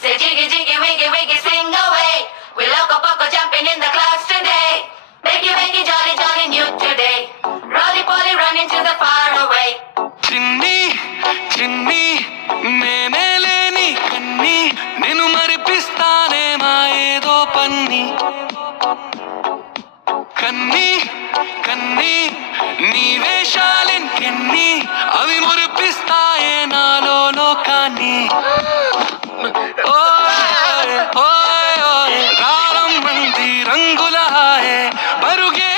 Say jiggy jiggy wiggy wiggy swing away. We loco poco jumping in the clouds today. Wakey jolly jolly new today. Rolly poly running to the far away. చిన్ని చిన్ని నేనే లేని కన్ని నేను మరిపిస్తానే మా ఏదో పన్ని కన్ని కన్ని నీ వేషాలెన్కెన్ని అవి మురిపిస్తాయే నాలో లోకాన్ని ఓయ్ ఓయ్ ఓయ్ రారమ్మంది రంగుల హాయే పరుగే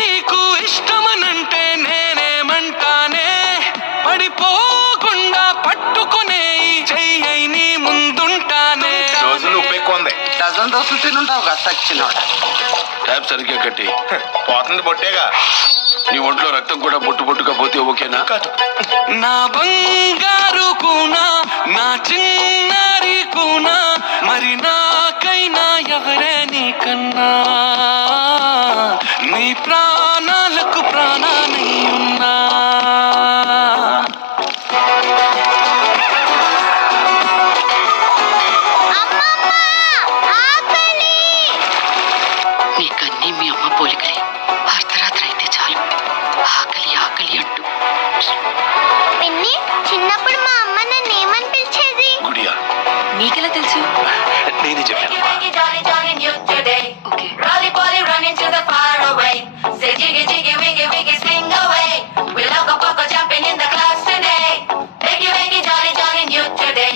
నీకు ఇష్టమనంటే నేనేమంటానే పడిపోకుండా పట్టుకునే చెయ్యి నీ ముందుంటానే రోజులు ఉప్పు ఎక్కువ ఉంది. డజన్ దోశలు తినుంటావు కదా సచ్చినోడ. ట్యాప్ సరిగ్గా కట్టి. పోతుంది బొట్టేగా. నీ ఒంట్లో రక్తం కూడా బొట్టు బొట్టుగా పోతే ఓకేనా? నా బంగారు కూనా నా చిన్నారి కూనా మరి నాకైనా ఎవరే నీకన్నా నీ ప్రాణాలకు ప్రాణానై ఉన్నా మీకన్నీ మీ అమ్మ పోలికలే. అర్ధరాత్రి అయితే చాలు ఆకలి ఆకలి అంటూ. పిన్ని చిన్నప్పుడు మా అమ్మ నన్ను ఏమని పిలిచేది? గుడియా మీకెలా తెలుసు? నేనే చెప్పాను. Wakey jolly jolly new today. Okay. Rolly poly running to the far away. Say jiggy jiggy wiggy wiggy swing away. We loco poco jumping in the clouds today. Wakey jolly jolly new today.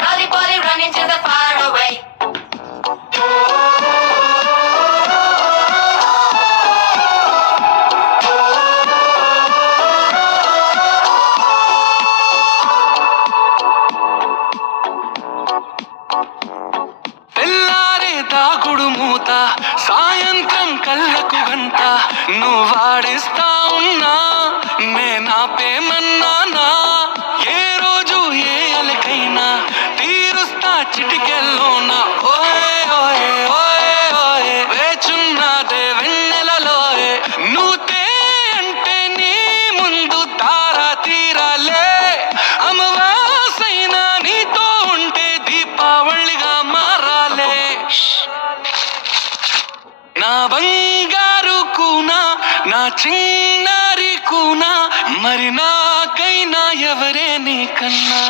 Rolly poly running to the far away. తెల్లారే దాగుడు మూత సాయంత్రం కళ్ళకు గంట నువ్వాడిస్తా ఉన్నా నేనాపేమన్నానా ఏ రోజు ఏ అలకైనా తీరుస్తా చిటికెల్లోనా ఓయ్ ఓయ్ ఓయ్ ఓయ్ వేచున్నాదే వెన్నెలలోయే నువ్వుతే అంటే నీ ముందు తారా తీరాలే అమవాసైనా నీతో ఉంటే దీపావళిగా మారాలే నా బంగారు కూనా నా చిన్నారి కూనా మరి నాకైనా ఎవరే నీకన్నా